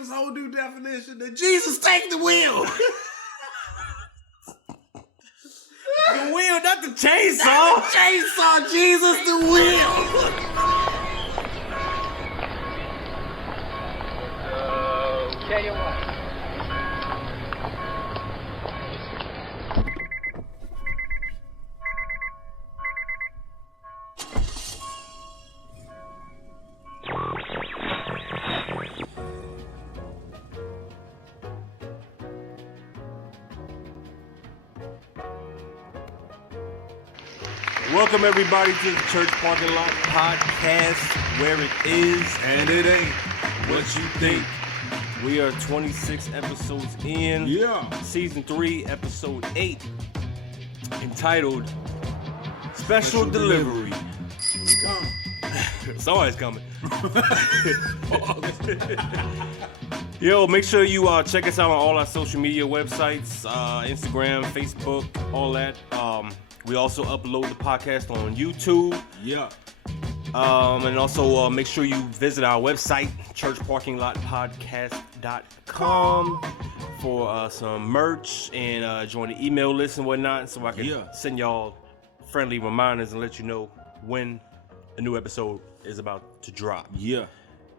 this whole new definition that Jesus take the wheel. The wheel, not the chainsaw. Not the chainsaw, Jesus the wheel. Tell you what. Welcome everybody to the Church Parking Lot Podcast, where it is And it ain't what you think. We are 26 episodes in. Yeah. Season 3, episode 8, entitled Special Delivery. Come. Somebody's coming. Yo, make sure you check us out on all our social media websites, Instagram, Facebook, all that. We also upload the podcast on YouTube. Yeah. And also make sure you visit our website, churchparkinglotpodcast.com, for some merch and join the email list and whatnot, so I can send y'all friendly reminders and let you know when a new episode is about to drop. Yeah.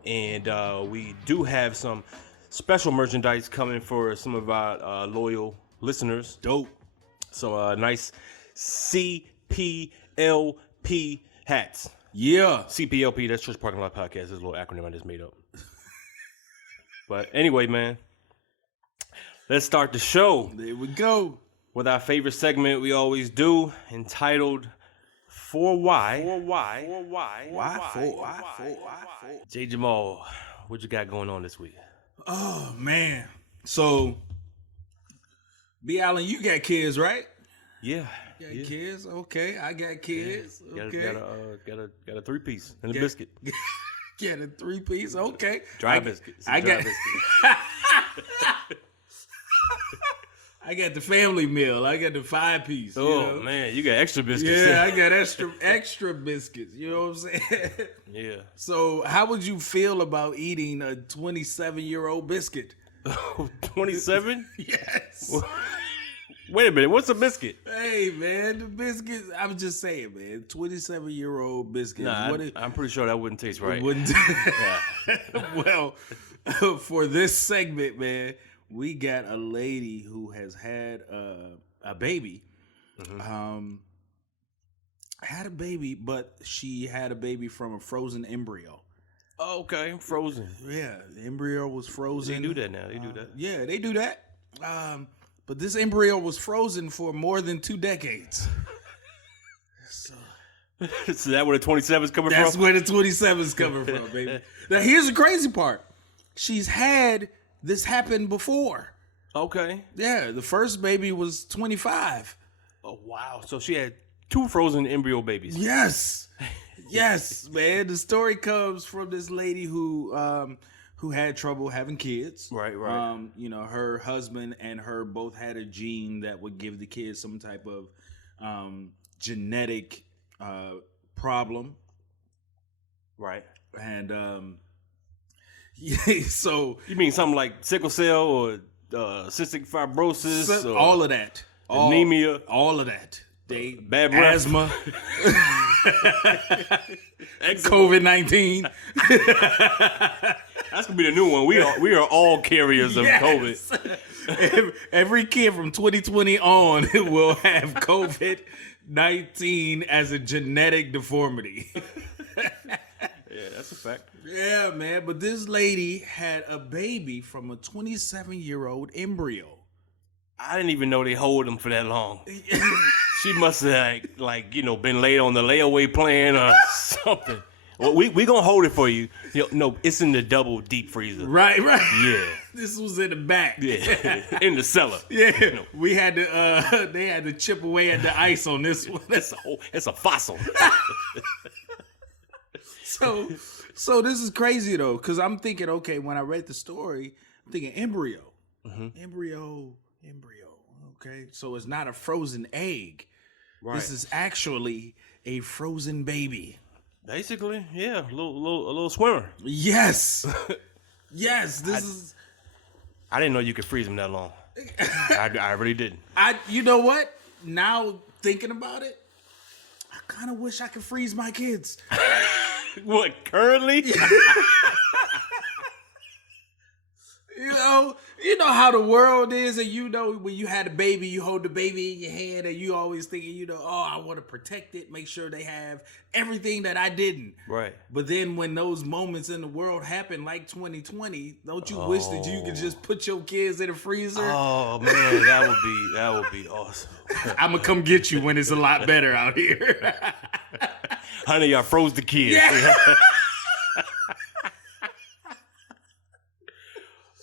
And we do have some special merchandise coming for some of our loyal listeners. Dope. So nice CPLP hats. Yeah. CPLP, that's Church Parking Lot Podcast. This is a little acronym I just made up. But anyway, man, let's start the show. There we go. With our favorite segment we always do, entitled For Why. For Why. For Why. Why? J. Jamal, what you got going on this week? Oh, man. So, B. Allen, you got kids, right? Yeah. Got kids? Okay, I got kids. Yeah. Okay. Got a 3-piece and a biscuit. Got a 3-piece. Okay. Dry biscuit. I got I got the family meal. I got the 5-piece. Oh, man, you got extra biscuits. Yeah, I got extra biscuits. You know what I'm saying? Yeah. So, how would you feel about eating a 27-year-old biscuit? 27? Yes. Wait a minute, what's a biscuit? Hey, man, the biscuits, I'm just saying, man, 27-year-old biscuits. Nah, I'm pretty sure that wouldn't taste right. Well, for this segment, man, we got a lady who has had a baby. Mm-hmm. Had a baby, but she had a baby from a frozen embryo. Oh, okay, frozen. Yeah, the embryo was frozen. They do that now. They do that. Yeah, they do that. But this embryo was frozen for more than 2 decades. So that where the 27's coming from? That's where the 27's coming from, baby. Now, here's the crazy part. She's had this happen before. Okay. Yeah, the first baby was 25. Oh, wow. So she had 2 frozen embryo babies. Yes. Yes, man. The story comes from this lady who had trouble having kids. Right. You know, her husband and her both had a gene that would give the kids some type of genetic problem. Right. And so you mean something like sickle cell or cystic fibrosis? Or all of that. Anemia. All of that. Bad breath. Asthma. COVID-19. That's gonna be the new one. We are all carriers of COVID. Every kid from 2020 on will have COVID-19 as a genetic deformity. Yeah, that's a fact. Yeah, man. But this lady had a baby from a 27-year-old embryo. I didn't even know they hold them for that long. She must have been laid on the layaway plan or something. Well, we gonna hold it for you. No, it's in the double deep freezer. Right. Yeah. This was in the back. Yeah, in the cellar. Yeah, we had to. They had to chip away at the ice on this one. It's a fossil. So this is crazy though, because I'm thinking, okay, when I read the story, I'm thinking embryo, embryo. Okay, so it's not a frozen egg. Right. This is actually a frozen baby. Basically, yeah, a little swimmer. Yes. Yes, this is. I didn't know you could freeze them that long. I really didn't. You know what? Now thinking about it, I kind of wish I could freeze my kids. What, currently? You know how the world is, and you know when you had a baby, you hold the baby in your hand, and you always thinking, oh, I want to protect it, make sure they have everything that I didn't. Right. But then when those moments in the world happen, like 2020, don't you wish that you could just put your kids in a freezer? Oh man, that would be awesome. I'm gonna come get you when it's a lot better out here. Honey, I froze the kids. Yeah.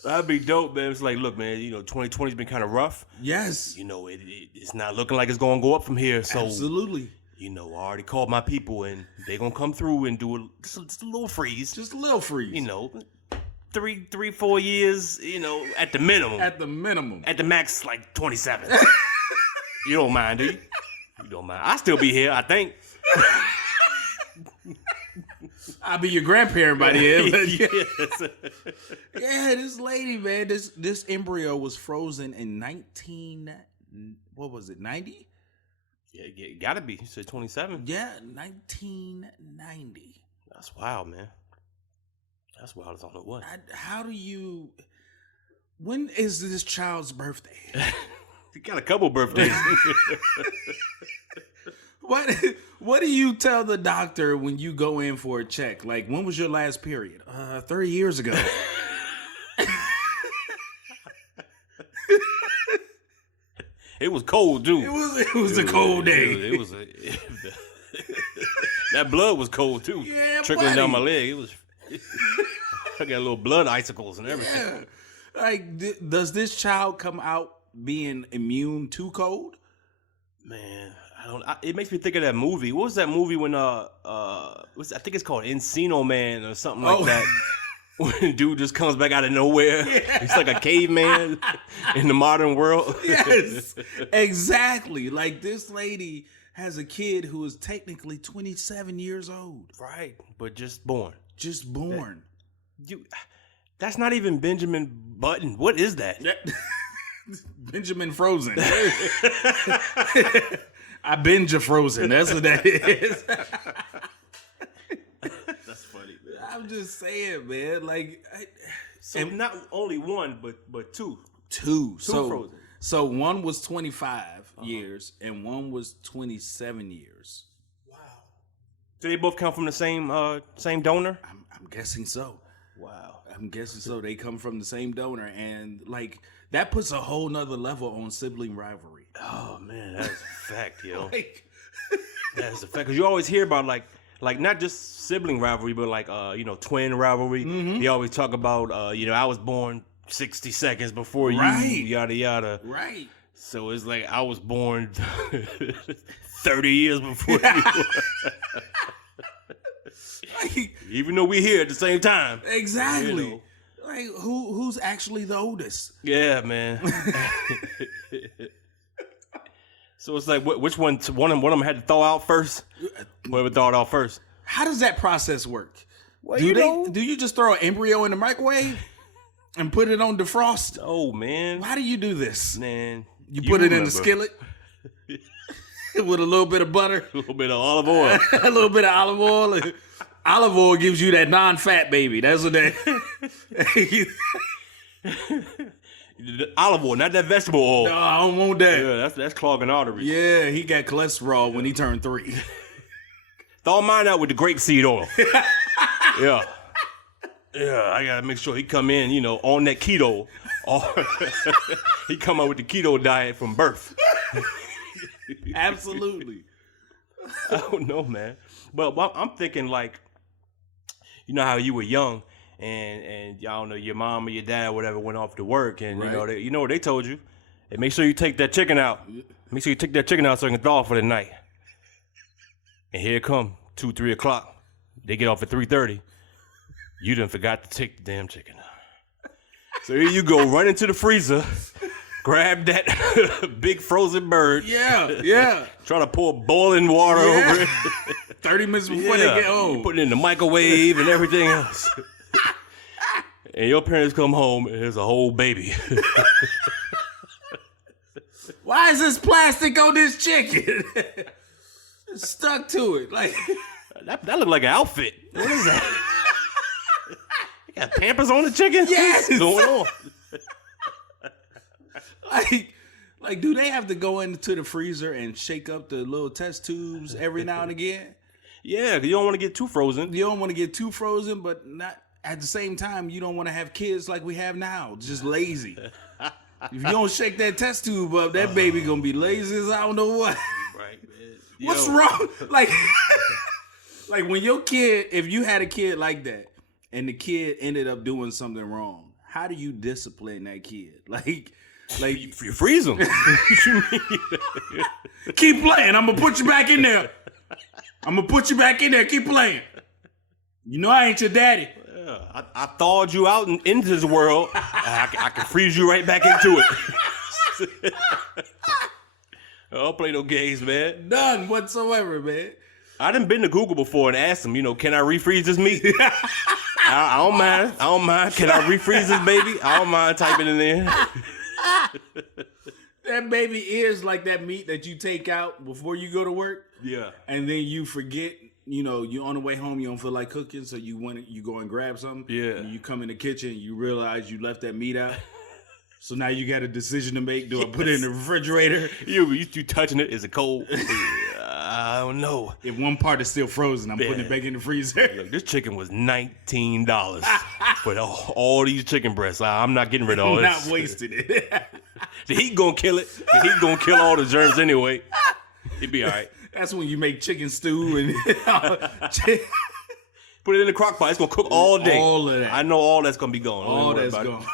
That'd be dope, man. It's like, look, man, 2020's been kind of rough. Yes. It's not looking like it's going to go up from here. So, absolutely. I already called my people, and they're going to come through and do just a little freeze. Just a little freeze. 4 years, at the minimum. At the minimum. At the max, like 27. You don't mind, do you? You don't mind. I'll still be here, I think. I'll be your grandparent by the end. Yes. Yeah, this lady, man, this embryo was frozen in 90? Yeah, it gotta be. You said 27. Yeah, 1990. That's wild, man. That's wild as all it was. When is this child's birthday? You got a couple birthdays. What do you tell the doctor when you go in for a check? Like, when was your last period? 30 years ago. It was cold, too. It was a cold day. It was that blood was cold, too. Yeah, trickling down my leg. It was. I got little blood icicles and everything. Yeah. Like, does this child come out being immune to cold? Man, it makes me think of that movie. What was that movie when I think it's called Encino Man or something like that. When the dude just comes back out of nowhere. Yeah. He's like a caveman in the modern world. Yes, exactly. Like, this lady has a kid who is technically 27 years old. Right, but just born. Just born. That's not even Benjamin Button. What is that? Benjamin Frozen. I binge a Frozen. That's what that is. That's funny, man. I'm just saying, man. Like, and not only one, but two. Two. Frozen. So one was 25 years, and one was 27 years. Wow. Do they both come from the same donor? I'm guessing so. Wow. I'm guessing so. They come from the same donor, and like that puts a whole nother level on sibling rivalry. Oh man, that's a fact, yo. That's a fact, because you always hear about like not just sibling rivalry, but like twin rivalry. Mm-hmm. They always talk about I was born 60 seconds before you, yada yada. Right. So it's like I was born 30 years before you. Even though we here at the same time. Exactly. Like, who's actually the oldest? Yeah, man. So it's like, which one of them had to thaw out first? Whoever thawed out first. How does that process work? Well, do you just throw an embryo in the microwave and put it on defrost? Oh, man. How do you do this? Man. You put it in the skillet with a little bit of butter. A little bit of olive oil. A little bit of olive oil. Olive oil gives you that non-fat baby. That's what that... Olive oil, not that vegetable oil. No, I don't want that. Yeah, that's clogging arteries. Yeah, he got cholesterol when he turned 3. Thaw mine out with the grapeseed oil. Yeah. Yeah, I gotta make sure he come in, on that keto. He come out with the keto diet from birth. Absolutely. I don't know, man. But I'm thinking like, how you were young and I don't know, your mom or your dad or whatever went off to work and right. you know what they told you? Hey, make sure you take that chicken out. Make sure you take that chicken out so I can thaw for the night. And here it come, 2, 3 o'clock. They get off at 3:30. You done forgot to take the damn chicken out. So here you go, run into the freezer, grab that big frozen bird. Yeah. Try to pour boiling water over it. 30 minutes before they get home. You put it in the microwave and everything else. and your parents come home and there's a whole baby. Why is this plastic on this chicken? It's stuck to it. Like that looked like an outfit. What is that? You got Pampers on the chicken? Yes. What's going on? Like, do they have to go into the freezer and shake up the little test tubes every now and again? Yeah, because you don't want to get too frozen. You don't want to get too frozen, but not at the same time, you don't want to have kids like we have now, just lazy. If you don't shake that test tube up, that baby gonna be lazy as I don't know what. Right, man. What's wrong? Like when your kid, if you had a kid like that, and the kid ended up doing something wrong, how do you discipline that kid? Like you freeze them. What you mean? Keep playing. I'm gonna put you back in there. Keep playing. You know I ain't your daddy. Yeah, I thawed you out and into this world. I can freeze you right back into it. I don't play no games, man. None whatsoever, man. I done been to Google before and asked them, can I refreeze this meat? I don't mind. Can I refreeze this baby? I don't mind typing in there. That baby is like that meat that you take out before you go to work. Yeah. And then you forget, you on the way home, you don't feel like cooking, so you go and grab something. Yeah. And you come in the kitchen, you realize you left that meat out. So now you got a decision to make. Do I put it in the refrigerator? You touching it? Is it cold? I don't know. If one part is still frozen, I'm putting it back in the freezer. Look, this chicken was $19 for all these chicken breasts. I'm not getting rid of all this. Not wasting it. The heat gonna kill it. The heat gonna kill all the germs anyway. It'd be all right. That's when you make chicken stew and put it in the crock pot. It's gonna cook all day. All of that. I know all that's gonna be gone. All that's gone.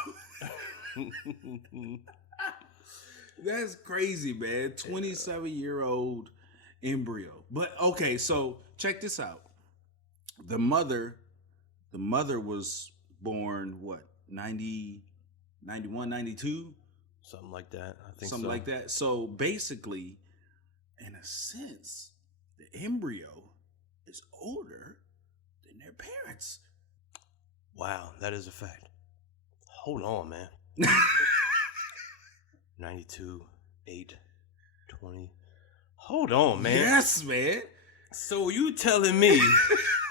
That's crazy, man. 27-year-old embryo. But okay, so check this out. The mother was born what? 90, 91, 92? Something like that. I think something like that. So basically, in a sense, the embryo is older than their parents. Wow, that is a fact. Hold on, man. 92, 8, 20. Hold on, man. Yes, man. So you telling me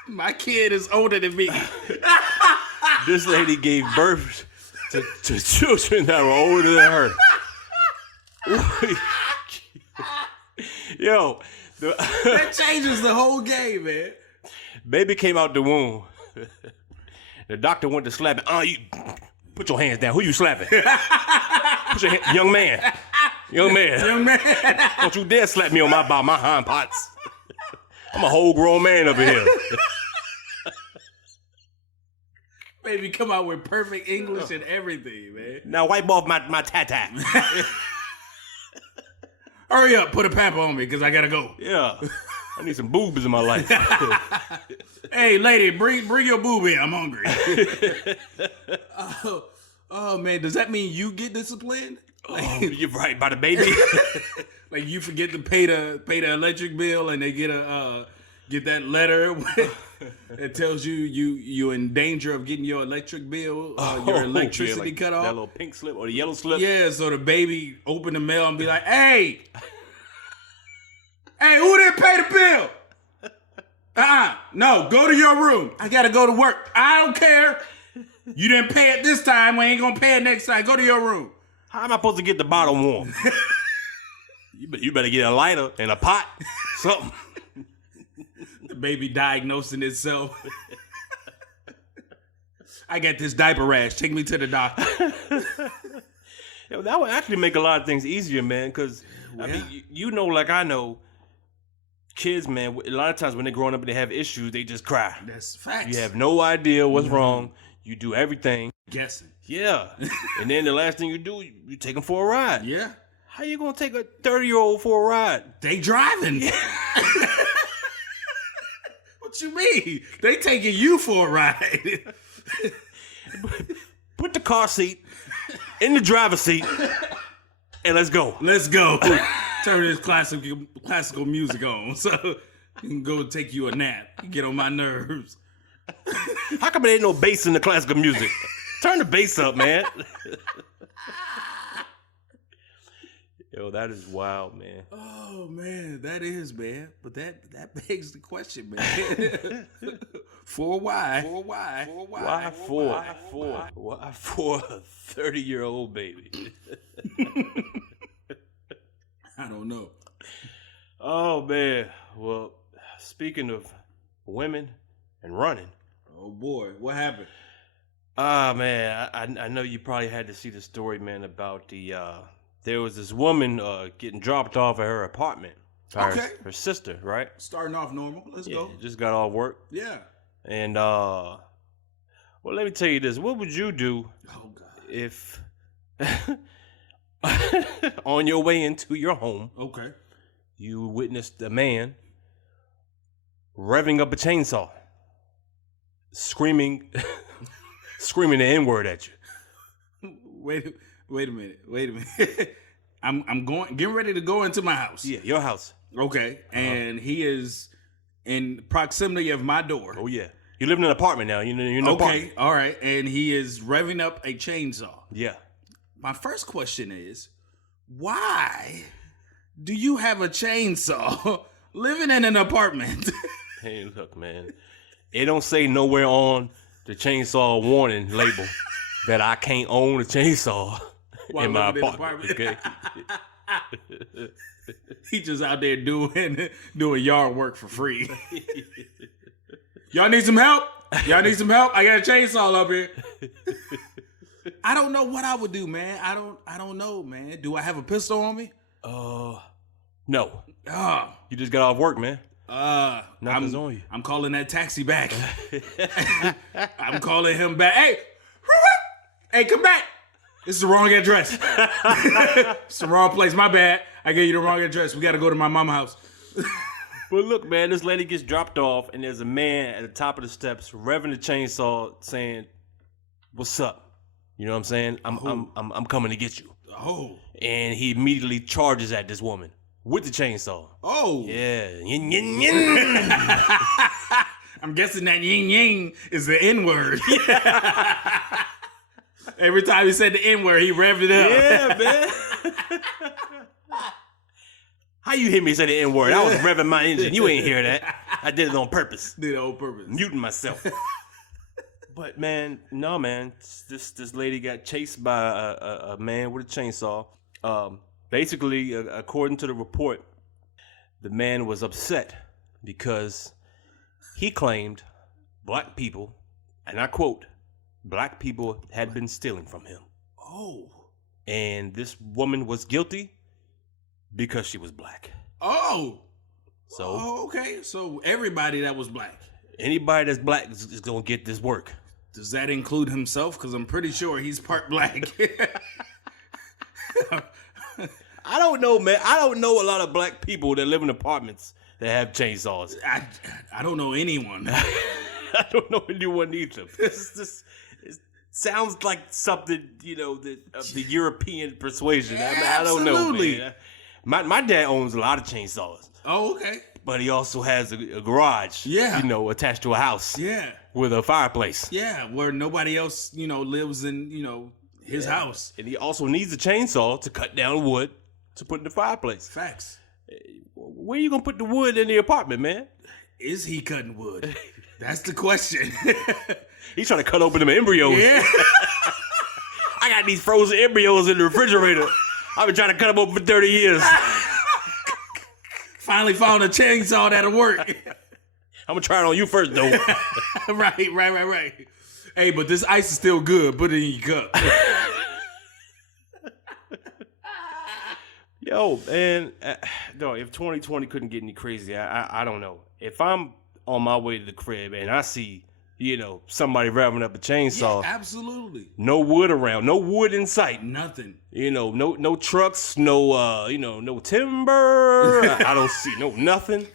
my kid is older than me? This lady gave birth to children that were older than her. Yo. That changes the whole game, man. Baby came out the womb. The doctor went to slap it. You put your hands down. Who you slapping? Put your hand, young man. Don't you dare slap me on my hind parts. I'm a whole grown man over here. Baby come out with perfect English and everything, man. Now wipe off my tat-tat. Hurry up, put a pamper on me, because I gotta go. Yeah. I need some boobs in my life. Hey, lady, bring your boob in. I'm hungry. Oh, man, does that mean you get disciplined? You're right, by the baby. Like you forget to pay the electric bill, and they get that letter that tells you're in danger of getting your electric bill, your electricity cut off. That little pink slip or the yellow slip. Yeah, so the baby open the mail and be like, hey, who didn't pay the bill? No, go to your room. I gotta go to work. I don't care. You didn't pay it this time. We ain't gonna pay it next time. Go to your room. How am I supposed to get the bottle warm? You better get a lighter and a pot, something. The baby diagnosing itself. I got this diaper rash. Take me to the doctor. Yo, that would actually make a lot of things easier, man. Because I mean, like I know, kids, man. A lot of times when they're growing up and they have issues, they just cry. That's facts. You have no idea what's wrong. You do everything guessing. Yeah, and then the last thing you do, you take them for a ride. Yeah. How you gonna take a 30-year-old for a ride? They driving. Yeah. What you mean? They taking you for a ride. Put the car seat in the driver's seat and let's go. Let's go. Turn this classical music on so you can go take you a nap. You get on my nerves. How come there ain't no bass in the classical music? Turn the bass up, man. Yo, that is wild, man. Oh man, that is, man. But that begs the question, man. For why? Why for a 30-year-old baby? I don't know. Oh man. Well, speaking of women and running. Oh boy, what happened? Man, I know you probably had to see the story, man, about there was this woman getting dropped off at her apartment. Okay. Her sister, right? Starting off normal. Let's go. Just got off work. Yeah. And well, let me tell you this. What would you do if on your way into your home, you witnessed a man revving up a chainsaw, screaming the N-word at you? Wait a minute. I'm getting ready to go into my house. Yeah, your house. Okay. And he is in proximity of my door. Oh yeah. You live in an apartment now. You're in an apartment. Okay, all right. And he is revving up a chainsaw. Yeah. My first question is, why do you have a chainsaw living in an apartment? Hey, look, man. It don't say nowhere on the chainsaw warning label that I can't own a chainsaw in my apartment. Okay? He just out there doing yard work for free. Y'all need some help? I got a chainsaw up here. I don't know what I would do, man. I don't know, man. Do I have a pistol on me? No. You just got off work, man. Nothing's on you. I'm calling that taxi back. I'm calling him back. Hey, come back. This is the wrong address. It's the wrong place. My bad. I gave you the wrong address. We got to go to my mama's house. But look, man, this lady gets dropped off, and there's a man at the top of the steps revving the chainsaw, saying, "What's up?" You know what I'm saying? I'm coming to get you. Oh. And he immediately charges at this woman with the chainsaw. Oh. Yeah. Yin, yin, yin. I'm guessing that yin yin is the N-word. Every time he said the N-word, he revved it up. Yeah, man. How you hear me say the N-word? I was revving my engine. You ain't hear that. I did it on purpose. Muting myself. But man, no, man. This lady got chased by a man with a chainsaw. Basically, according to the report, the man was upset because he claimed black people, and I quote, black people had been stealing from him. Oh. And this woman was guilty because she was black. Oh. So. Oh, okay. So everybody that was black. Anybody that's black is going to get this work. Does that include himself? Because I'm pretty sure he's part black. I don't know, man. I don't know a lot of black people that live in apartments that have chainsaws. I don't know anyone. I don't know anyone either. It sounds like something, of the European persuasion. I don't know, man. My dad owns a lot of chainsaws. Oh, okay. But he also has a garage, attached to a house. Yeah. With a fireplace. Yeah, where nobody else, lives in, his house. And he also needs a chainsaw to cut down wood to put in the fireplace. Facts. Where you gonna put the wood in the apartment, man? Is he cutting wood? That's the question. He's trying to cut open them embryos. Yeah. I got these frozen embryos in the refrigerator. I've been trying to cut them open for 30 years. Finally found a chainsaw that'll work. I'm gonna try it on you first, though. Right. Hey, but this ice is still good. Put it in your cup. Yo, man, no, if 2020 couldn't get any crazier, I don't know. If I'm on my way to the crib and I see, somebody revving up a chainsaw. Yeah, absolutely. No wood around, no wood in sight. Nothing. No trucks, no timber. I don't see nothing.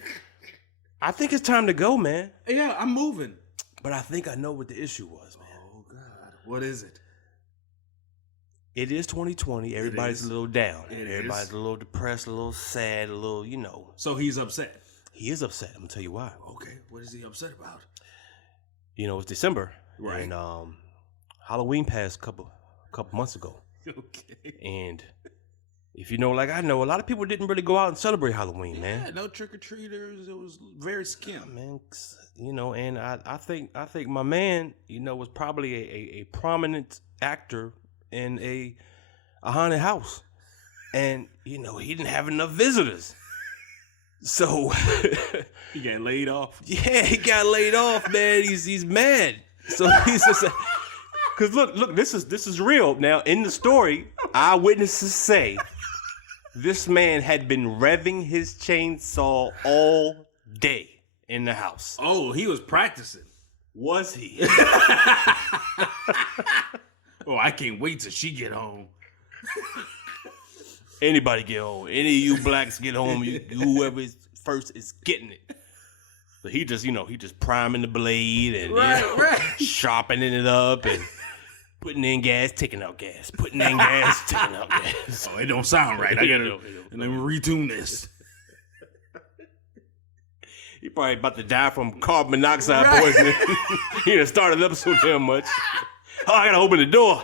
I think it's time to go, man. Yeah, I'm moving. But I think I know what the issue was, man. Oh, God. What is it? It is 2020. Everybody's a little down. Everybody's a little depressed, a little sad, a little, So he's upset. He is upset. I'm going to tell you why. Okay. What is he upset about? It's December. Right. And Halloween passed a couple months ago. Okay. And if you know, like I know, a lot of people didn't really go out and celebrate Halloween, man. Yeah, no trick or treaters. It was very skim. Man, you know, and I think my man, you know, was probably a prominent actor in a haunted house, and you know he didn't have enough visitors, so He got laid off. yeah, he got laid off, man. He's mad, so he's just. Cause look, this is real. Now in the story, eyewitnesses say this man had been revving his chainsaw all day in the house. Oh, he was practicing. Was he? Oh, I can't wait till she get home. Anybody get home? Any of you blacks get home? Whoever is first is getting it. So he just priming the blade and Right. sharpening it up and putting in gas, taking out gas, putting in gas, taking out gas. Oh, it don't sound right. I gotta let me retune this. He probably about to die from carbon monoxide poisoning. He done started up so damn much. Oh, I gotta open the door.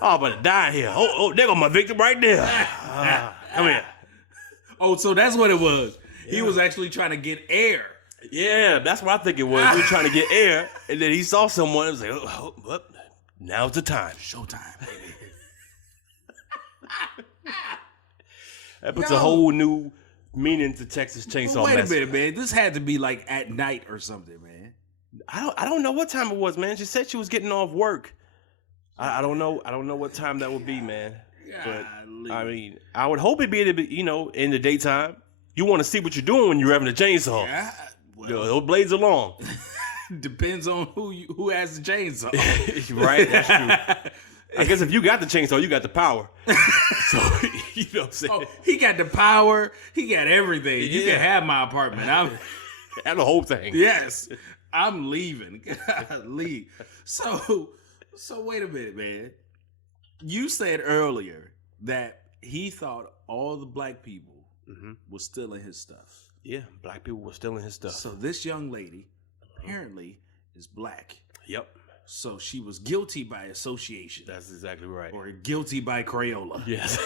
Oh, I'm about to die here. Oh, there go my victim right there. Come here. Oh, so that's what it was. Yeah. He was actually trying to get air. Yeah, that's what I think it was. He was trying to get air, and then he saw someone and was like, oh, now's the time. Showtime, baby. That puts a whole new meaning to Texas Chainsaw Wait Massacre. a minute, man. This had to be like at night or something, man. I don't know what time it was, man. She said she was getting off work. I don't know what time that would be, man. But I mean, I would hope it'd be in the daytime. You want to see what you're doing when you're having a chainsaw. Yeah. Well, those blades are long. Depends on who has the chainsaw. Right, that's true. I guess if you got the chainsaw, you got the power. So, you know what I'm saying? Oh, he got the power. He got everything. Yeah. You can have my apartment. And the whole thing. Yes. I'm leaving. Leave. So wait a minute, man. You said earlier that he thought all the black people were stealing his stuff. Yeah, black people were stealing his stuff. So this young lady apparently is black. Yep. So she was guilty by association. That's exactly right. Or guilty by Crayola. Yes.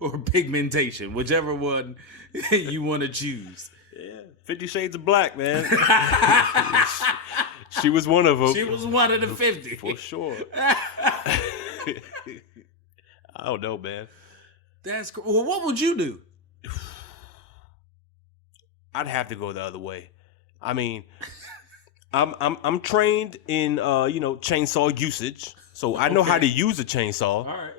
Or pigmentation, whichever one you want to choose. Yeah, 50 Shades of Black, man. She was one of them. She was one of the 50. For sure. I don't know, man. That's cool. Well, what would you do? I'd have to go the other way. I mean, I'm trained in chainsaw usage, so I know how to use a chainsaw. All right.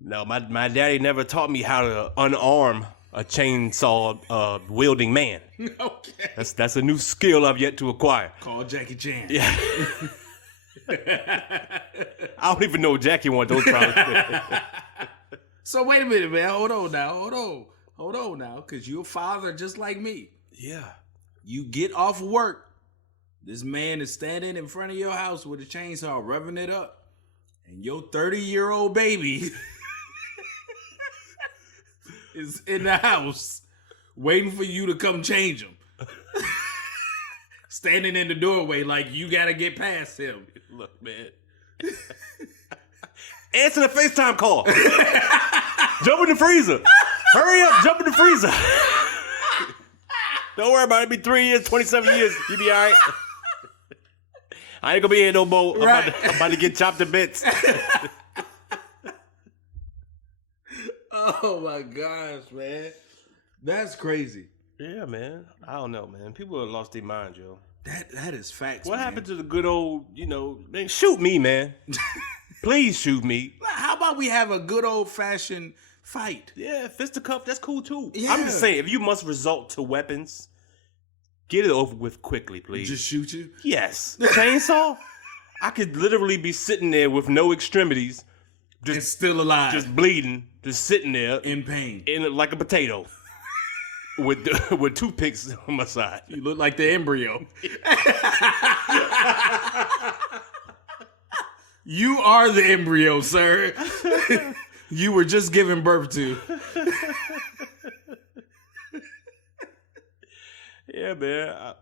No, my daddy never taught me how to unarm a chainsaw wielding man. Okay. That's a new skill I've yet to acquire. Call Jackie Chan. Yeah. I don't even know if Jackie wants those problems. So wait a minute, man. Hold on now, because you're a father just like me. Yeah. You get off work. This man is standing in front of your house with a chainsaw, revving it up. And your 30-year-old baby is in the house waiting for you to come change him. Standing in the doorway like you got to get past him. Look, man. Answer the FaceTime call. Jump in the freezer. Hurry up, jump in the freezer. Don't worry about it. It'll be 3 years, 27 years. You be all right. I ain't gonna be here no more. I'm about to get chopped to bits. Oh my gosh, man. That's crazy. Yeah, man. I don't know, man. People have lost their mind, Joe. That is facts. What man. happened to the good old, man, shoot me, man. Please shoot me. How about we have a good old fashioned fight? Yeah, fisticuff, that's cool too. Yeah. I'm just saying, if you must resort to weapons, get it over with quickly, please. Just shoot you? Yes. Chainsaw? I could literally be sitting there with no extremities. Just still alive. Just bleeding. Just sitting there. In pain. Like a potato. with toothpicks on my side. You look like the embryo. You are the embryo, sir. You were just given birth to. Yeah, man. I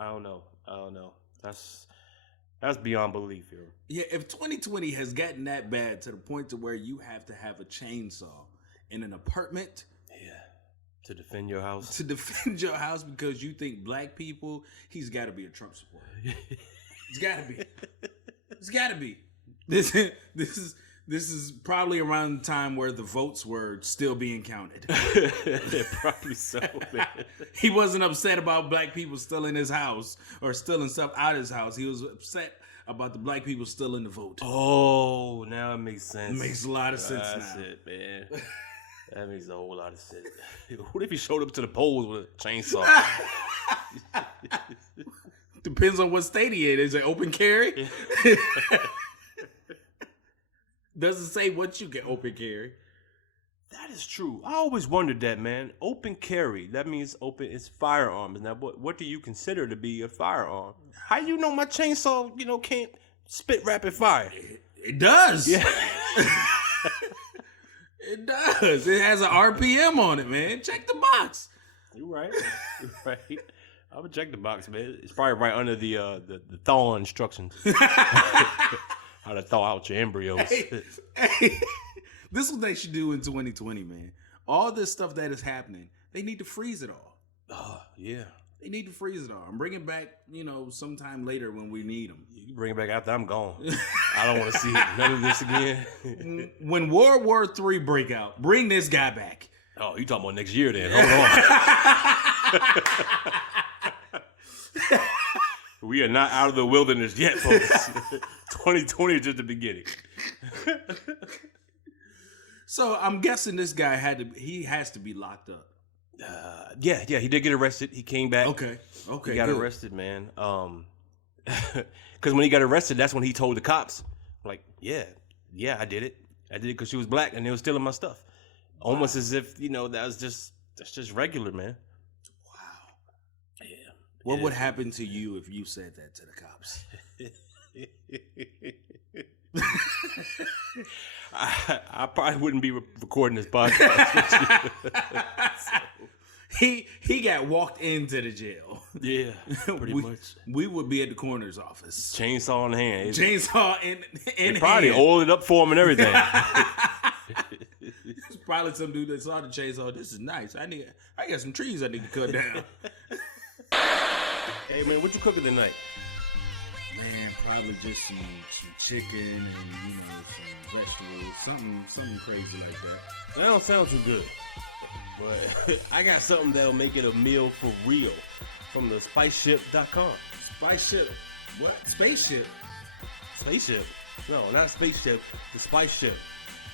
don't know. That's beyond belief, yo. Yeah, if 2020 has gotten that bad to the point to where you have to have a chainsaw in an apartment, To defend your house. Because you think black people, he's got to be a Trump supporter. It's got to be. It's got to be. This is probably around the time where the votes were still being counted. Yeah, probably so, man. He wasn't upset about black people still in his house or stealing stuff out of his house. He was upset about the black people still in the vote. Oh, now it makes sense. It makes a lot of sense now. That's it, man. That makes a whole lot of sense. What if he showed up to the polls with a chainsaw? Depends on what state he in. Is it open carry? Doesn't say what you can open carry. That is true. I always wondered that, man. Open carry. That means open. It's firearms. Now, what do you consider to be a firearm? How you know my chainsaw, can't spit rapid fire? It does. Yeah. It does. It has an RPM on it, man. Check the box. You're right. I would check the box, man. It's probably right under the thaw instructions. How to thaw out your embryos. Hey, this is what they should do in 2020, man. All this stuff that is happening, they need to freeze it all. Yeah. They need to freeze it all and bring it back, sometime later when we need them. You bring it back after I'm gone. I don't want to see none of this again. When World War III break out, bring this guy back. Oh, you talking about next year then? Hold on. We are not out of the wilderness yet, folks. 2020 is just the beginning. So I'm guessing this guy he has to be locked up. Yeah, he did get arrested. He came back. Okay, he got arrested, man. Because when he got arrested, that's when he told the cops, like, yeah, I did it because she was black and they were stealing my stuff. Wow. Almost as if that's just regular, man. Wow. Yeah. What would happen to you if you said that to the cops? I probably wouldn't be recording this podcast. He got walked into the jail. Yeah, pretty much. We would be at the coroner's office. Chainsaw in hand. Chainsaw in hand. Probably oiled it up for him and everything. It's probably some dude that saw the chainsaw. This is nice. I got some trees I need to cut down. Hey man, what you cooking tonight? Man, probably just some chicken and some vegetables, something crazy like that. That don't sound too good, but I got something that'll make it a meal for real from the spiceship.com. Spaceship? What? Spaceship? Spaceship? No, not spaceship. The Spice Ship.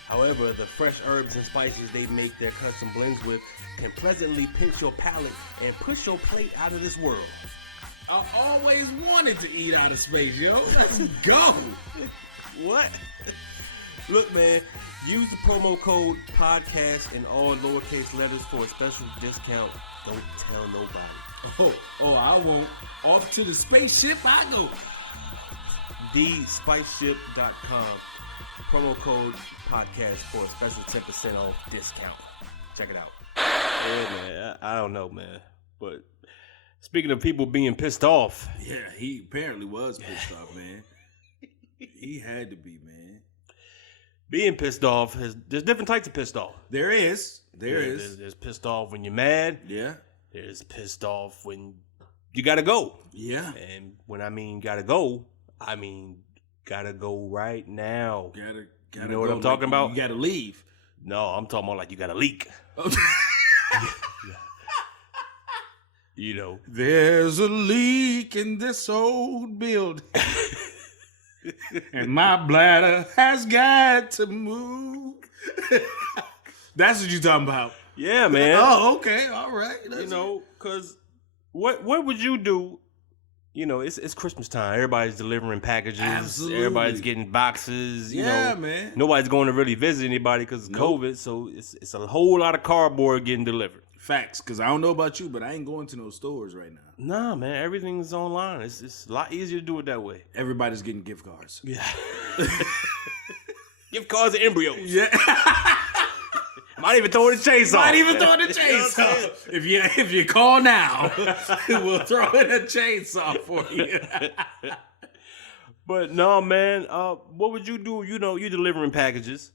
However, the fresh herbs and spices they make their custom blends with can pleasantly pinch your palate and push your plate out of this world. I always wanted to eat out of space, yo. Let's go. What? Look, man, use the promo code podcast in all lowercase letters for a special discount. Don't tell nobody. Oh, I won't. Off to the spaceship I go. TheSpiceship.com. Promo code podcast for a special 10% off discount. Check it out. Yeah, man. I don't know, man. But speaking of people being pissed off. Yeah, he apparently was pissed off, man. He had to be, man. Being pissed off, there's different types of pissed off. There is. There's pissed off when you're mad. Yeah. There's pissed off when you gotta go. Yeah. And when I mean gotta go, I mean gotta go right now. Gotta you know what I'm talking about? You gotta leave. No, I'm talking about like you gotta leak. There's a leak in this old building. And my bladder has got to move. That's what you're talking about. Yeah, man. Oh, okay. All right. Because what would you do? It's Christmas time. Everybody's delivering packages. Absolutely. Everybody's getting boxes. Man. Nobody's going to really visit anybody because of COVID. So it's a whole lot of cardboard getting delivered. Facts. Because I don't know about you, but I ain't going to no stores right now. Nah, man. Everything's online. It's a lot easier to do it that way. Everybody's getting gift cards. Yeah. Gift cards and embryos. Yeah. Might even throw the chainsaw. If you call now, we'll throw in a chainsaw for you. But no, man. What would you do? You know, you're delivering packages.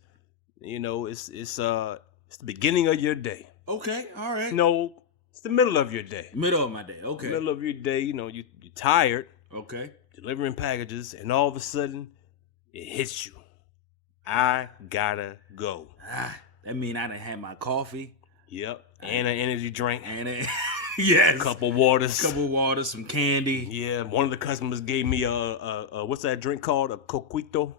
You know, it's the beginning of your day. Okay, all right. No, it's the middle of your day. Middle of my day. Okay. Middle of your day. You know, you're tired. Okay. Delivering packages, and all of a sudden, it hits you. I gotta go. That mean I done had my coffee. Yep. And an energy drink. And yes. A couple waters. Some candy. Yeah. One of the customers gave me a what's that drink called? A coquito.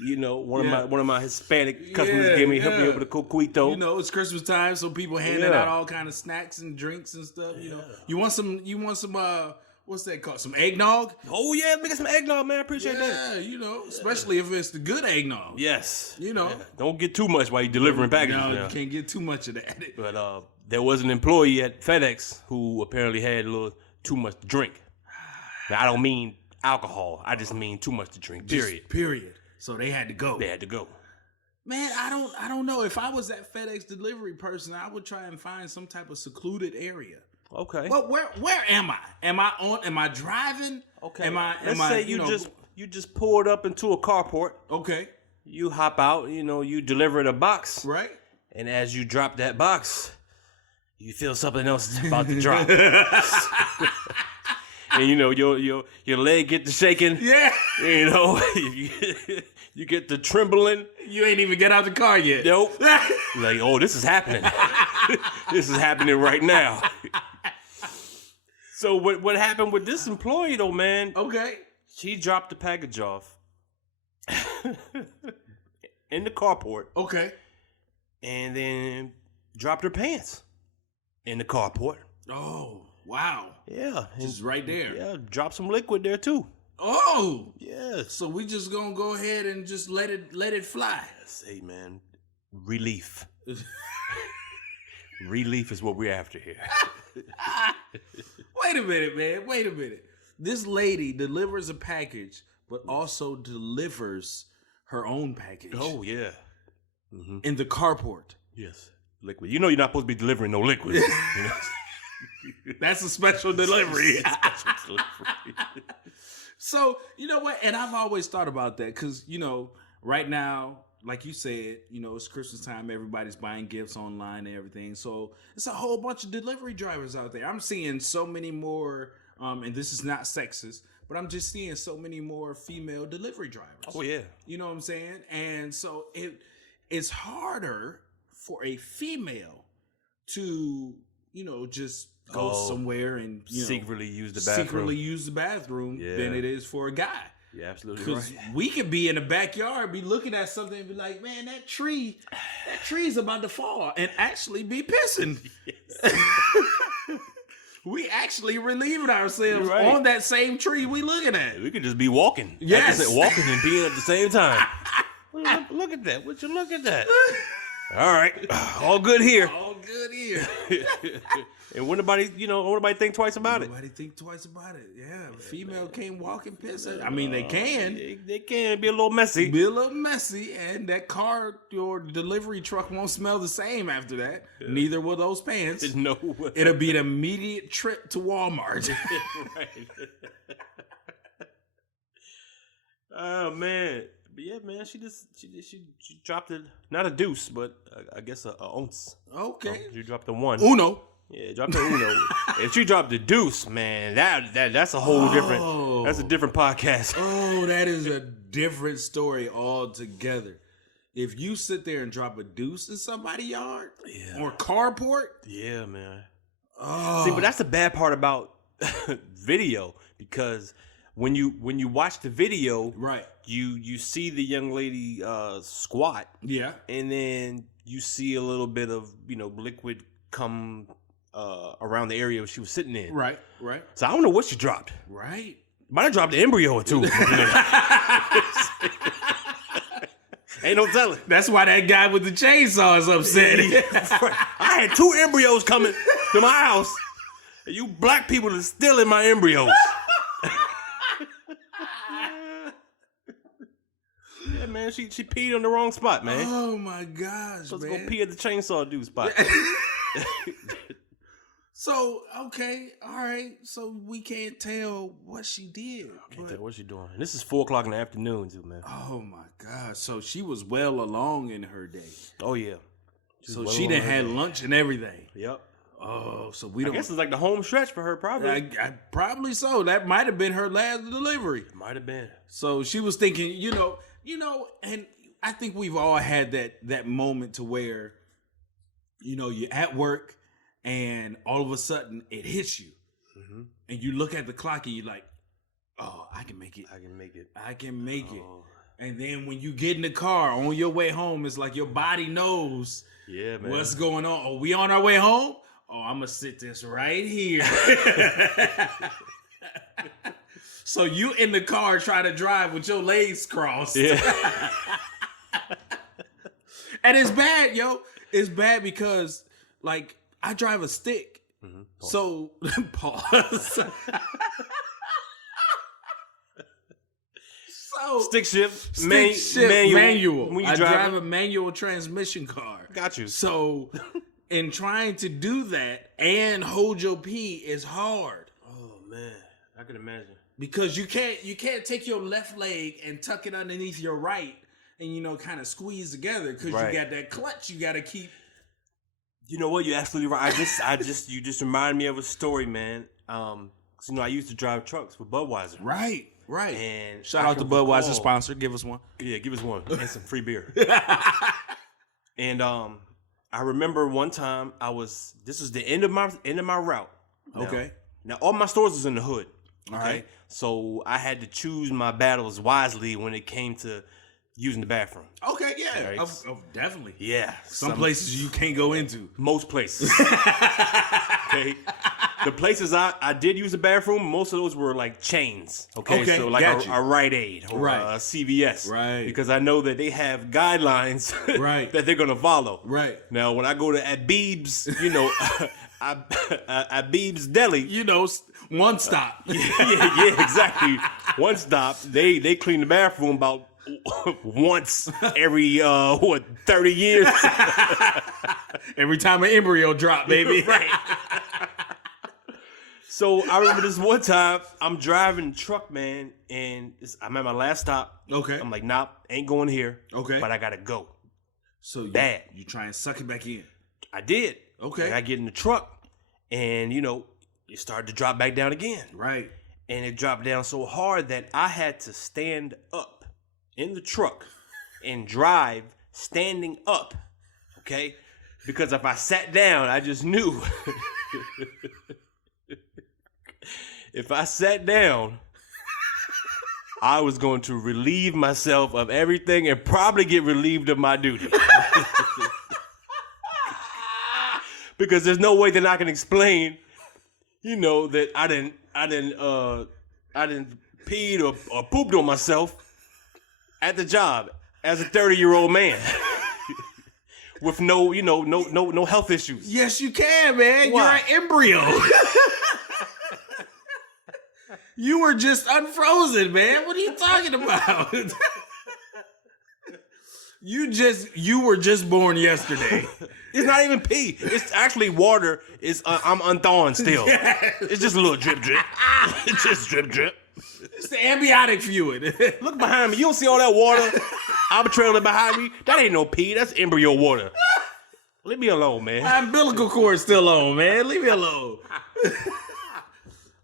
You know, one of my Hispanic customers helped me up with a coquito. You know, it's Christmas time, so people handing out all kind of snacks and drinks and stuff. You know, you want some what's that called? Some eggnog? Oh yeah, make some eggnog, man. I appreciate that. Yeah, you know, especially if it's the good eggnog. Yes. You know. Yeah. Don't get too much while you're delivering packages. No, you can't get too much of that. But there was an employee at FedEx who apparently had a little too much to drink. Now, I don't mean alcohol. I just mean too much to drink. Period. So they had to go. Man, I don't know. If I was that FedEx delivery person, I would try and find some type of secluded area. Okay. Well, where am I? Am I driving? Okay. Let's say you just pulled up into a carport. Okay. You hop out, you know, you deliver a box. Right. And as you drop that box, you feel something else is about to drop. And you know, your leg get to shaking. Yeah. You know, you get to trembling. You ain't even get out the car yet. Nope. Like, oh, this is happening. This is happening right now. So what happened with this employee though, man? Okay. She dropped the package off in the carport. Okay. And then dropped her pants in the carport. Oh, wow. Yeah. Just right there. Yeah, dropped some liquid there too. Oh. Yeah. So we just gonna go ahead and just let it fly. Say, man, relief. Relief is what we're after here. Wait a minute, man. Wait a minute. This lady delivers a package, but also delivers her own package. Oh, yeah. Mm-hmm. In the carport. Yes. Liquid. You know you're not supposed to be delivering no liquid. You know? That's a special delivery. So, you know what? And I've always thought about that because, you know, right now, like you said, you know, it's Christmas time. Everybody's buying gifts online and everything. So it's a whole bunch of delivery drivers out there. I'm seeing so many more, and this is not sexist, but I'm just seeing so many more female delivery drivers. Oh, yeah. You know what I'm saying? And so it's harder for a female to, you know, just go somewhere and secretly use the bathroom. Than it is for a guy. Yeah, absolutely Because right. we could be in the backyard, be looking at something and be like, man, that tree's about to fall, and actually be pissing. Yes. We actually relieving ourselves on that same tree we looking at. We could just be walking. Yes. Walking and peeing at the same time. Look at that. Would you look at that? All right. All good here. All good here. And when nobody think twice about it. Nobody think twice about it. Yeah, female can't walk and piss. I mean, they can. They can be a little messy. And that car or delivery truck won't smell the same after that. Yeah. Neither will those pants. No. It'll be an immediate trip to Walmart. Right. Oh man. But yeah, man, she dropped it, not a deuce, but I guess a ounce. Okay. She dropped the one. Uno. Yeah, dropped the Uno. If she dropped the deuce, man, that's a whole different. That's a different podcast. Oh, that is a different story altogether. If you sit there and drop a deuce in somebody's yard or carport, yeah, man. Oh, see, but that's the bad part about video because when you watch the video, right, you see the young lady squat, yeah, and then you see a little bit of liquid come around the area she was sitting in. Right. So I don't know what she dropped. Right. Might have dropped the embryo or two. Ain't no telling. That's why that guy with the chainsaw is upset. I had 2 embryos coming to my house, and you black people are stealing my embryos. Yeah, man, she peed on the wrong spot, man. Oh my gosh, so man. Let's go pee at the chainsaw dude spot. So, okay, all right. So we can't tell what she did. Can't tell what she doing. And this is 4:00 in the afternoon too, man. Oh my God. So she was well along in her day. Oh yeah. So she done had lunch and everything. Yep. Oh, so we I don't. guess it's like the home stretch for her, probably. I probably so. That might have been her last delivery. Might have been. So she was thinking, and I think we've all had that moment to where, you're at work and all of a sudden it hits you, and you look at the clock and you're like, oh, I can make it. I can make it. I can make it. Oh. And then when you get in the car on your way home, it's like your body knows Man. what's going on. Are we on our way home? Oh, I'm going to sit this right here. So you in the car trying to drive with your legs crossed. Yeah. And it's bad, yo. It's bad because, like, I drive a stick. Mm-hmm. So, pause. So, Stick shift, manual. When you I drive drive a manual transmission car. Got you. So, in trying to do that and hold your pee is hard. Oh man, I can imagine. Because you can't take your left leg and tuck it underneath your right and kind of squeeze together because Right. you got that clutch you got to keep. You know what? You're absolutely right. You just reminded me of a story, man. 'Cause, I used to drive trucks with Budweiser. Right. And Shout I out to can Budweiser recall- sponsor. Give us one. Yeah, give us one and some free beer. And I remember one time this was the end of my route. Now all my stores was in the hood. Okay. All right. So I had to choose my battles wisely when it came to using the bathroom. Okay, yeah. Right. Definitely. Yeah. Some places you can't go into. Most places. Okay. The places I did use the bathroom, most of those were like chains. Okay. So like a Rite Aid or a CVS. Right. Because I know that they have guidelines Right. that they're gonna follow. Right. Now when I go to Abib's, Abib's Deli. One stop. yeah, exactly. One stop. They clean the bathroom about once every 30 years. Every time an embryo drop, baby. Right. So I remember this one time I'm driving the truck, man, and I'm at my last stop. Okay. I'm like, nah, ain't going here. Okay. But I gotta go. So Bad. you try and suck it back in. I did. Okay. And I get in the truck, and it started to drop back down again. Right. And it dropped down so hard that I had to stand up in the truck and drive standing up. Okay? Because if I sat down, I just knew. If I sat down, I was going to relieve myself of everything and probably get relieved of my duty. Because there's no way that I can explain, that I didn't peed or pooped on myself at the job as a 30-year-old man. With no health issues. Yes, you can, man. Why? You're an embryo. You were just unfrozen, man. What are you talking about? You were just born yesterday. It's not even pee. It's actually water. I'm unthawing still. It's just a little drip. It's just drip. It's the amniotic fluid. Look behind me. You don't see all that water? I'm trailing behind me. That ain't no pee. That's embryo water. Leave me alone, man. My umbilical cord's still on, man. Leave me alone.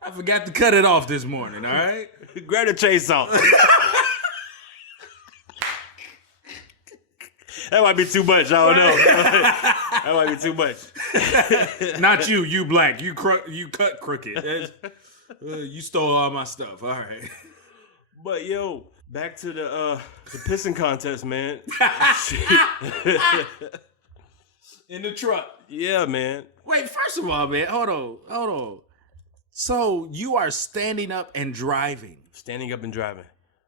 I forgot to cut it off this morning, all right? Grab the chainsaw. That might be too much. I don't know. That might be too much. Not you, you black. You cut crooked. You stole all my stuff. All right. But yo, back to the pissing contest, man. In the truck. Yeah, man. Wait, first of all, man, hold on. So you are standing up and driving. Standing up and driving.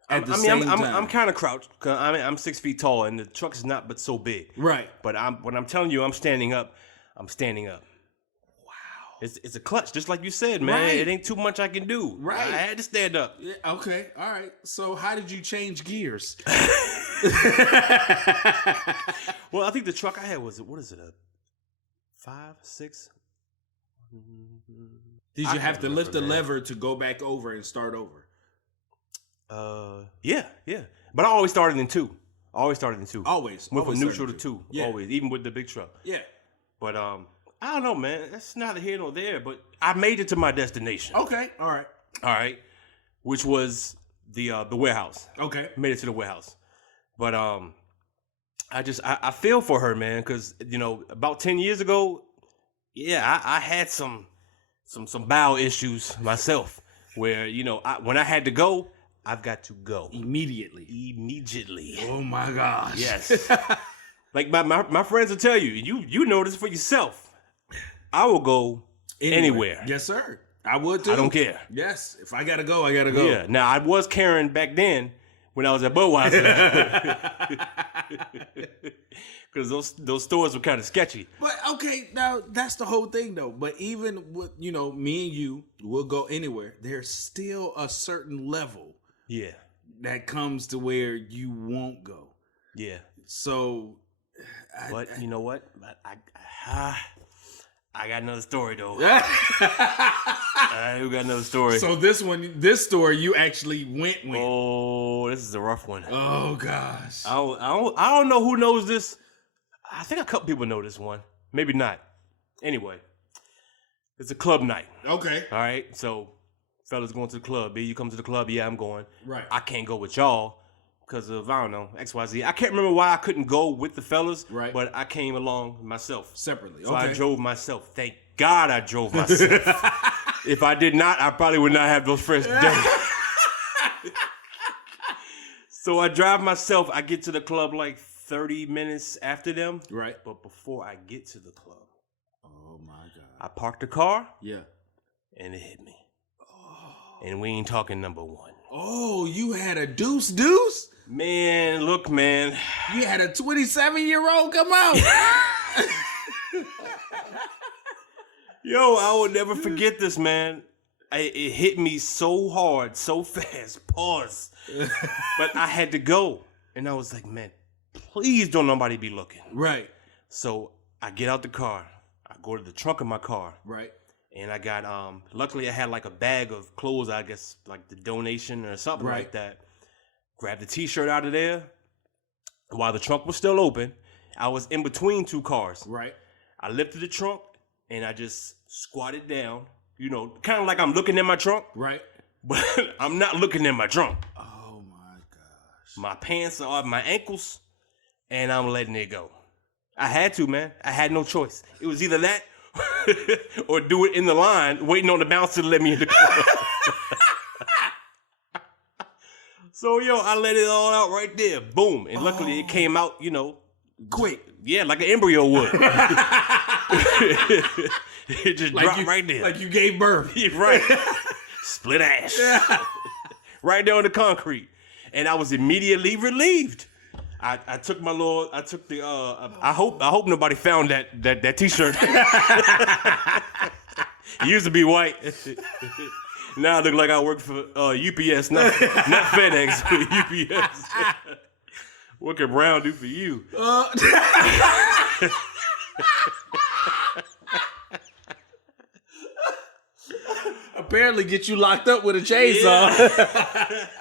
At the same time. I'm kind of crouched. Cause I'm 6 feet tall, and the truck is not but so big. Right. But when I'm telling you I'm standing up, I'm standing up. Wow. It's a clutch, just like you said, man. Right. It ain't too much I can do. Right. I had to stand up. Yeah, okay. All right. So how did you change gears? Well, I think the truck I had was, what is it, a 5, 6, Did you have to lift the lever to go back over and start over? Yeah. But I always started in 2. Always. Went from neutral to 2. Yeah. Always, even with the big truck. Yeah. But I don't know, man. That's neither here nor there. But I made it to my destination. Okay. All right. Which was the warehouse. Okay. Made it to the warehouse. But I feel for her, man, because about 10 years ago, yeah, I had some bowel issues myself, where when I had to go, I've got to go immediately. Oh my gosh. Yes. Like my friends will tell you know this for yourself. I will go anywhere. Yes, sir. I would too. I don't care. Yes. If I gotta go, I gotta go. Yeah. Now I was carrying back then when I was at Budweiser. Because those stores were kind of sketchy. But okay, now that's the whole thing though. But even with me and you will go anywhere. There's still a certain level. Yeah. That comes to where you won't go. Yeah. So. But you know what? I got another story though. I got another story. So this story, you actually went with. Oh, this is a rough one. Oh gosh. I don't know who knows this. I think a couple people know this one. Maybe not. Anyway, it's a club night. Okay. All right. So, fellas going to the club. B, you come to the club. Yeah, I'm going. Right. I can't go with y'all because of, I don't know, XYZ. I can't remember why I couldn't go with the fellas. Right. But I came along myself. Separately. So okay. I drove myself. Thank God I drove myself. If I did not, I probably would not have those friends today. So I drive myself. I get to the club like 30 minutes after them. Right. But before I get to the club, oh my God, I parked the car. Yeah. And it hit me. Oh. And we ain't talking number 1. Oh, you had a deuce? Man, look, man. You had a 27-year-old come out. Yo, I will never forget this, man. It hit me so hard, so fast. Pause. But I had to go. And I was like, man, please don't nobody be looking. Right. So I get out the car. I go to the trunk of my car. Right. And I got, luckily I had like a bag of clothes, I guess, like the donation or something like that. Grabbed the t-shirt out of there. While the trunk was still open, I was in between 2 cars. Right. I lifted the trunk and I just squatted down, kind of like I'm looking in my trunk. Right. But I'm not looking in my trunk. Oh my gosh. My pants are at my ankles and I'm letting it go. I had to, man. I had no choice. It was either that or do it in the line, waiting on the bouncer to let me in the club. So, I let it all out right there. Boom. And luckily it came out, quick. Yeah, like an embryo would. It just like dropped right there. Like you gave birth. Right. Split ash. Right there on the concrete. And I was immediately relieved. I took my little, I took the, I hope nobody found that t-shirt. It used to be white. Now I look like I work for UPS, not FedEx, but UPS. What can Brown do for you? Apparently get you locked up with a chainsaw.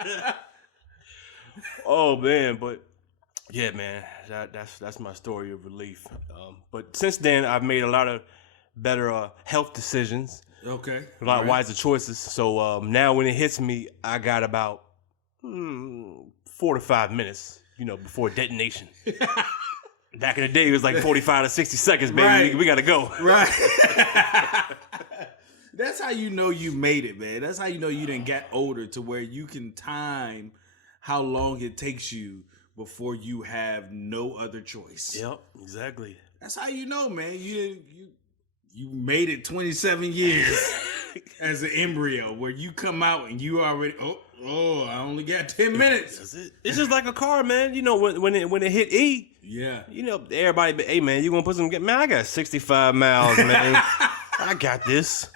Yeah. Oh, man, but yeah, man, that's my story of relief. But since then, I've made a lot of better health decisions. Okay. A lot of wiser choices. So now when it hits me, I got about 4 to 5 minutes, before detonation. Back in the day, it was like 45 to 60 seconds, baby. Right. We got to go. Right. That's how you know you made it, man. That's how you know you didn't get older to where you can time how long it takes you before you have no other choice. Yep, exactly. That's how you know, man. You made it 27 years as an embryo where you come out and you already, I only got 10 minutes. That's it. It's just like a car, man. When it hit E, yeah. Everybody, hey, man, you gonna put some, man, I got 65 miles, man. I got this.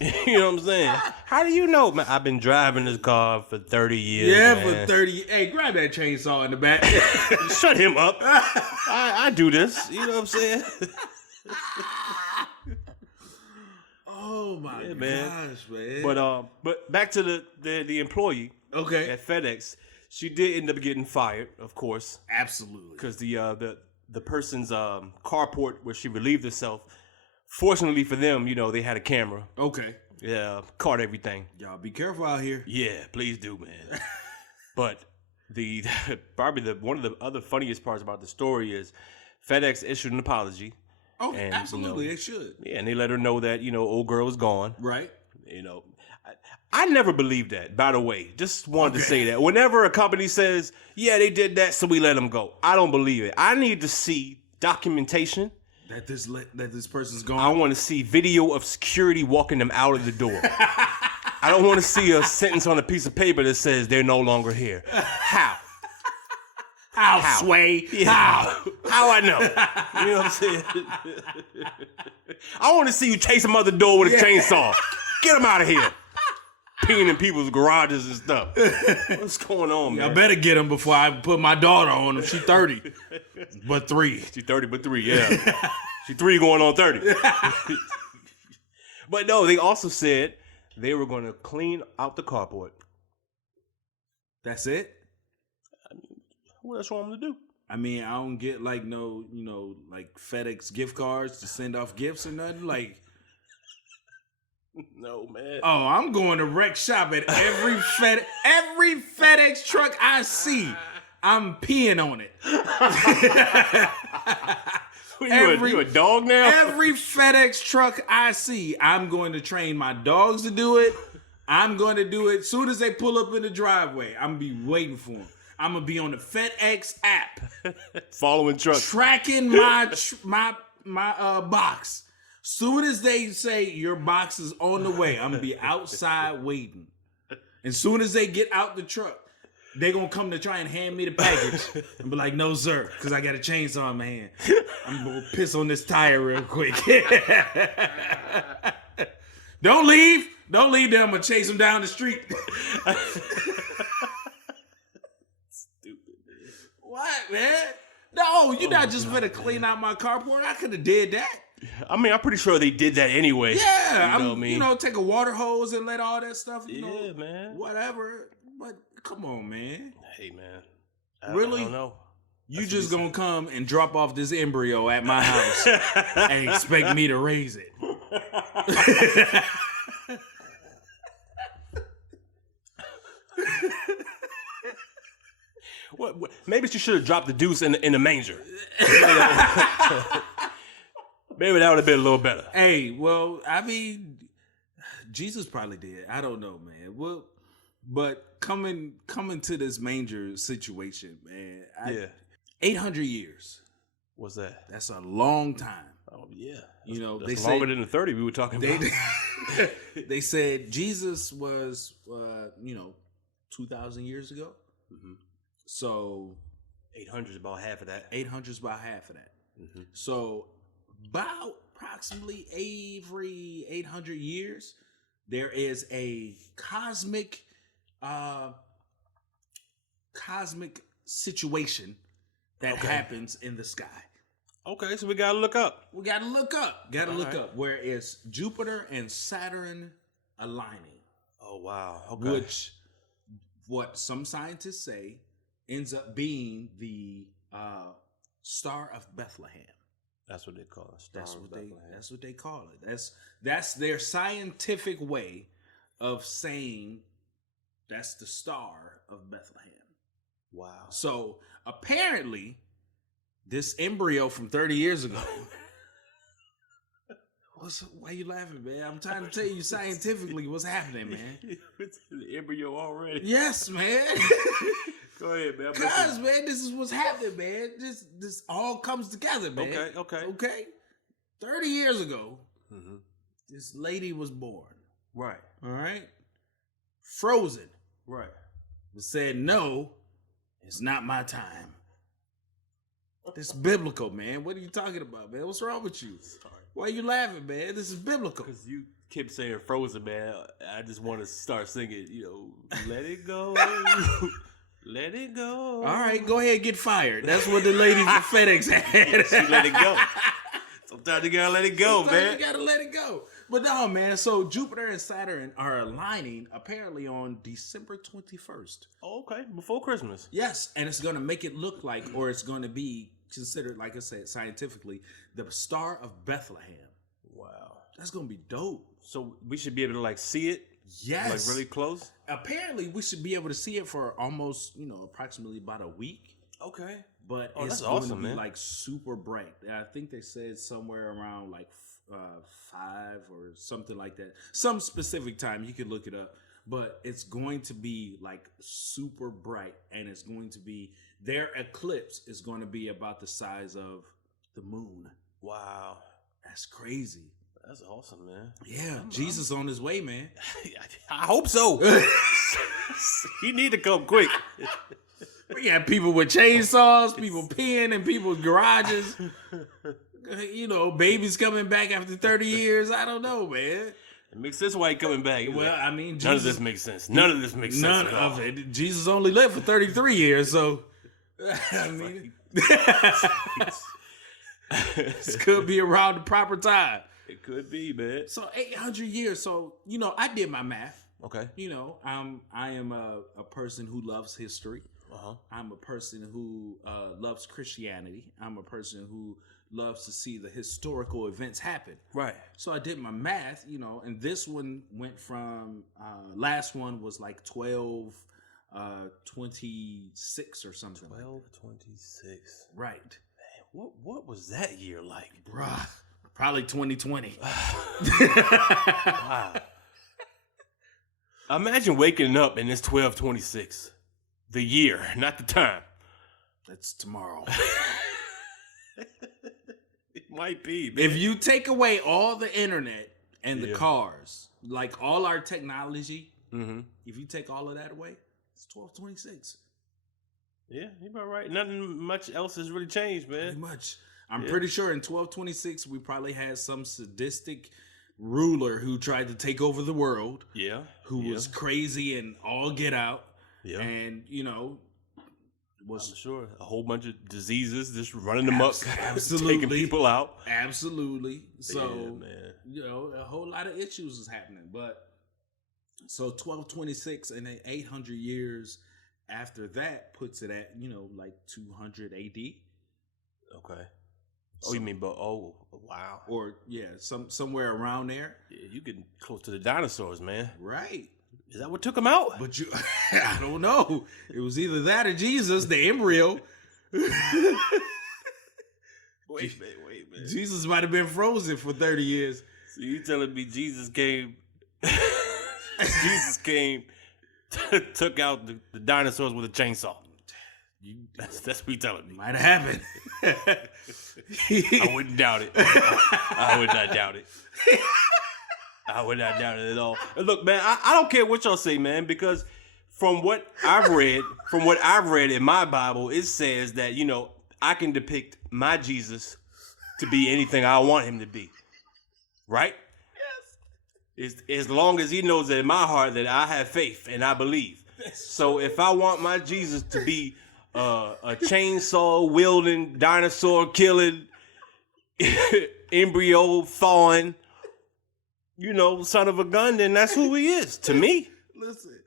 You know what I'm saying? How do you know, man? I've been driving this car for 30 years. Yeah, man. for 30. Hey, grab that chainsaw in the back. Shut him up. I do this. You know what I'm saying? Oh my gosh, man. But back to the employee Okay. at FedEx. She did end up getting fired, of course. Absolutely. Because the person's carport where she relieved herself, fortunately for them, they had a camera. Okay. Yeah, caught everything. Y'all be careful out here. Yeah, please do, man. But probably one of the other funniest parts about the story is FedEx issued an apology. Oh, and, absolutely, they should. Yeah, and they let her know that, old girl is gone. Right. I never believed that, by the way. Just wanted to say that. Whenever a company says, yeah, they did that, so we let them go, I don't believe it. I need to see documentation. That this person's gone. I want to see video of security walking them out of the door. I don't want to see a sentence on a piece of paper that says they're no longer here. How? How? Sway? Yeah. How I know? You know what I'm saying? I want to see you chase them out the door with a chainsaw. Get them out of here. Peeing in people's garages and stuff. What's going on, man? I better get him before I put my daughter on him. She's 30, but 3. She's 30, but 3, yeah. She's 3 going on 30. But no, they also said they were going to clean out the carport. That's it? What else you want them to do? I mean, I don't get like no, like FedEx gift cards to send off gifts or nothing. Like, no, man. oh, I'm going to wreck shop at every FedEx truck I see. I'm peeing on it. You a dog now? Every FedEx truck I see, I'm going to train my dogs to do it. I'm going to do it as soon as they pull up in the driveway. I'm going to be waiting for them. I'm going to be on the FedEx app. Following trucks. Tracking my box. Soon as they say your box is on the way, I'm going to be outside waiting. And soon as they get out the truck, they're going to come to try and hand me the package. And be like, no, sir, because I got a chainsaw in my hand. I'm going to piss on this tire real quick. Don't leave. Don't leave them. I'm going to chase them down the street. Stupid, man. What, man? No, you're not just going to clean out my carport. I could have did that. I mean, I'm pretty sure they did that anyway. Yeah. You know what I mean? Take a water hose and let all that stuff, Yeah, man. Whatever. But come on, man. Hey, man. Really? I don't know. You just gonna come and drop off this embryo at my house and expect me to raise it? What? Maybe she should have dropped the deuce in the manger. Maybe that would have been a little better. Hey, well, I mean, Jesus probably did. I don't know, man. Well, but coming to this manger situation, man. 800 years. What's that? That's a long time. Oh yeah. That's they longer than the 30 we were talking about. They said Jesus was, 2,000 years ago. Mm-hmm. So 800 is about half of that. 800 is about half of that. Mm-hmm. So about approximately every 800 years, there is a cosmic situation that happens in the sky. Okay, so we gotta look up. We gotta look up where it's Jupiter and Saturn aligning. Oh wow. Okay. Which, what some scientists say, ends up being the Star of Bethlehem. That's what they call it. That's what they call it. That's their scientific way of saying that's the Star of Bethlehem. Wow. So apparently, this embryo from 30 years ago. Why are you laughing, man? I'm trying to tell you scientifically what's happening, man. It's the embryo already. Yes, man. Go ahead, man. Cause, man, this is what's happening, man. This all comes together, man. Okay. 30 years ago, this lady was born. Right. All right. Frozen. Right. But said, no, it's not my time. This is biblical, man. What are you talking about, man? What's wrong with you? Sorry. Why are you laughing, man? This is biblical. Because you keep saying Frozen, man. I just want to start singing, let it go. Let it go. All right, go ahead and get fired. That's what the lady from FedEx had. She let it go. Sometimes you gotta let it go, man. You gotta let it go. But no, man. So Jupiter and Saturn are aligning apparently on December 21st. Oh, okay, before Christmas. Yes, and it's going to make it look like, or it's going to be considered, like I said, scientifically, the Star of Bethlehem. Wow. That's going to be dope. So we should be able to like see it? Yes. Like really close? Apparently, we should be able to see it for almost, approximately about a week. Okay. But Oh, it's that's going awesome, to be man. like super bright. And I think they said somewhere around like 5 or something like that. Some specific time. You could look it up. But it's going to be like super bright. And it's going to be, their eclipse is going to be about the size of the moon. Wow. That's crazy. That's awesome, man. Yeah, Jesus on his way, man. I hope so. He need to come quick. We got people with chainsaws, people peeing in people's garages. Babies coming back after 30 years. I don't know, man. It makes sense why he coming back. Well, I mean, none of this makes sense. None of this makes sense. None at all. of it. Jesus only lived for 33 years, so I mean, this could be around the proper time. It could be, man. So 800 years. So I did my math. Okay. I am a person who loves history. Uh-huh. I'm a person who loves Christianity. I'm a person who loves to see the historical events happen. Right. So I did my math, and this one went from, last one was like 1226 or something. 1226. Right. Man, what was that year like? Bruh. Probably 2020. Wow. Imagine waking up and it's 1226. The year, not the time. That's tomorrow. It might be, man. If you take away all the internet and the Yeah. cars, like all our technology, Mm-hmm. if you take all of that away, it's 1226. Yeah, you're about right. Nothing much else has really changed, man. Pretty much. I'm Yeah. pretty sure in 1226 we probably had some sadistic ruler who tried to take over the world, Yeah. who was crazy and all get out, Yeah. and I'm was sure a whole bunch of diseases just running them up, Absolutely. taking people out. absolutely so. Yeah, man. A whole lot of issues is happening, but so 1226 and then 800 years after that puts it at like 200 AD. Okay. Oh, you mean, but wow. Or somewhere around there, Yeah, you getting close to the dinosaurs, man. right? Is that what took them out? But I don't know. It was either that or Jesus, the embryo. Wait, man. Jesus might have been frozen for 30 years. So you telling me Jesus came? Jesus came, took out the dinosaurs with a chainsaw. That's what you telling me. Might have happened. I wouldn't doubt it. I would not doubt it. I would not doubt it at all. And look, man, I don't care what y'all say, man, because from what I've read in my Bible, it says that, I can depict my Jesus to be anything I want him to be. Right? Yes. As long as he knows that in my heart that I have faith and I believe. So if I want my Jesus to be a chainsaw wielding, dinosaur killing, embryo thawing, son of a gun, then that's who he is to me. Listen.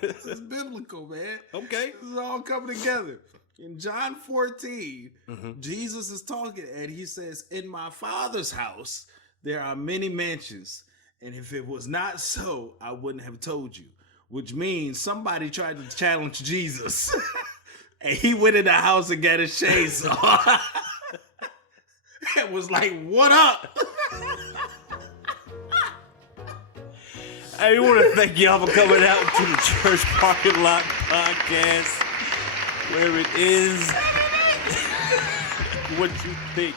This is biblical, man. Okay. This is all coming together. In John 14, Jesus is talking and he says, "In my Father's house, there are many mansions. And if it was not so, I wouldn't have told you." Which means somebody tried to challenge Jesus. And he went in the house and got his chainsaw. And was like, "What up?" I want to thank y'all for coming out to the Church Parking Lot Podcast, where it is what you think.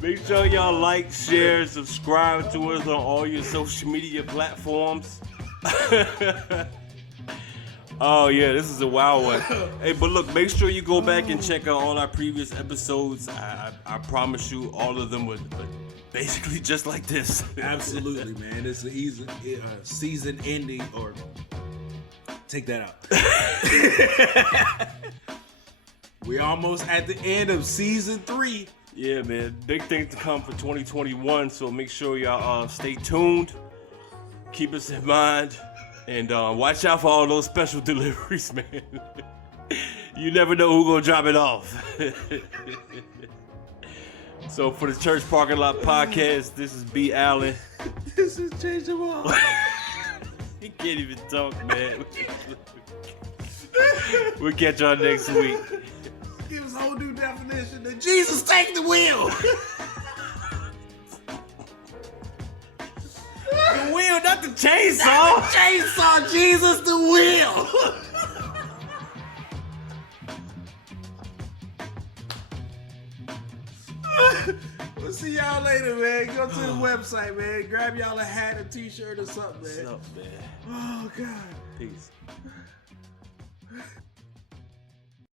Make sure y'all like, share, subscribe to us on all your social media platforms. Oh yeah, this is a wild one. Hey, but look, make sure you go back and check out all our previous episodes. I promise you, all of them were basically just like this. Absolutely, man. It's an easy season ending, or take that out. We're almost at the end of season 3 Yeah, man. Big things to come for 2021. So make sure y'all stay tuned. Keep us in mind. And watch out for all those special deliveries, man. You never know who's going to drop it off. So for the Church Parking Lot Podcast, this is B. Allen. This is changeable. He can't even talk, man. We'll catch y'all next week. Give us a whole new definition that Jesus take the wheel. The wheel, not the chainsaw. Chainsaw, Jesus the wheel. We'll see y'all later, man. Go to the website, man. Grab y'all a hat, a t-shirt, or something, man. What's up, man? Oh, God. Peace.